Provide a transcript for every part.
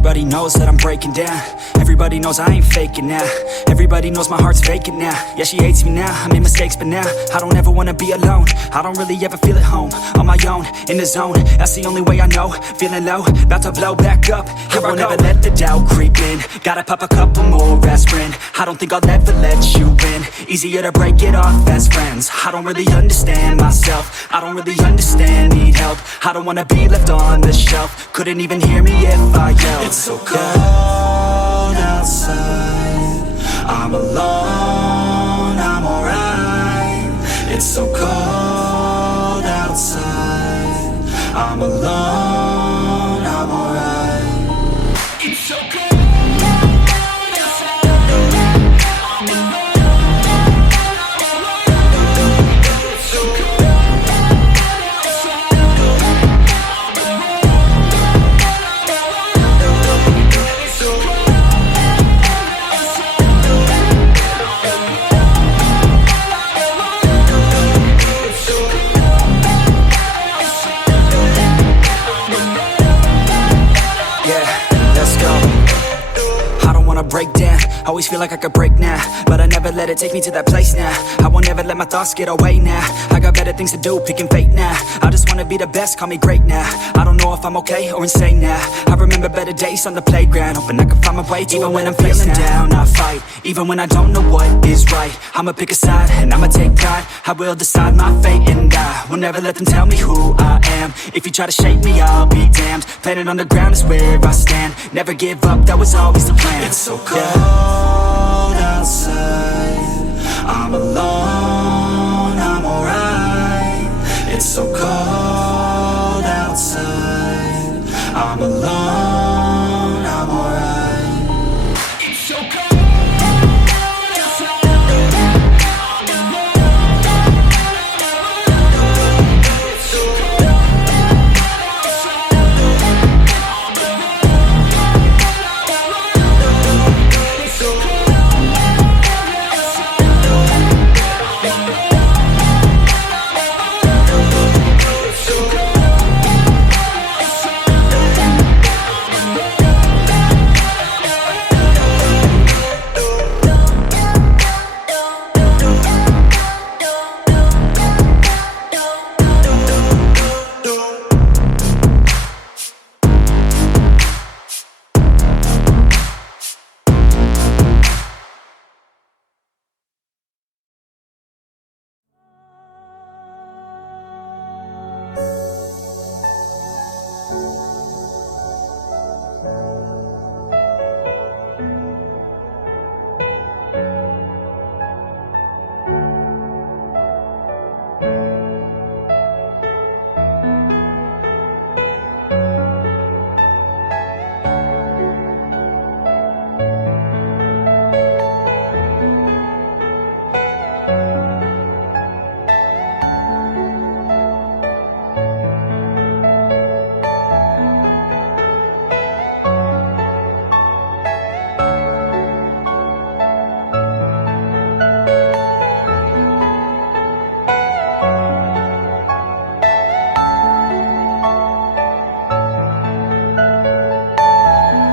Everybody knows that I'm breaking down. Everybody knows I ain't faking now. Everybody knows my heart's vacant now. Yeah, she hates me now, I made mistakes but now I don't ever wanna be alone. I don't really ever feel at home. On my own, in the zone, that's the only way I know. Feeling low, about to blow back up. Here I won't ever let the doubt creep in. Gotta pop a couple more aspirin. I don't think I'll ever let you in. Easier to break it off as friends. I don't really understand myself. I don't really understand, need help. I don't wanna be left on the shelf. Couldn't even hear me if I yelled. It's so cold outside, I'm alone, I'm alright. It's so cold outside, I'm alone, I'm alright. It's so cold. Break down, always feel like I could break now, but I never let it take me to that place now. I won't ever let my thoughts get away now. I got better things to do, picking fate now. I just wanna be the best, call me great now. I don't know if I'm okay or insane now. I remember better days on the playground, hoping I can find my way. Even when I'm feeling down, I fight. Even when I don't know what is right, I'ma pick a side and I'ma take pride. I will decide my fate and I will never let them tell me who I am. If you try to shake me, I'll be damned. Planet on the ground is where I stand. Never give up, that was always the plan. It's so cold outside, I'm alone, I'm alright. It's so cold outside, I'm alone, I'm alright. It's so cold.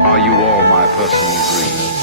Are you all my personal dreams?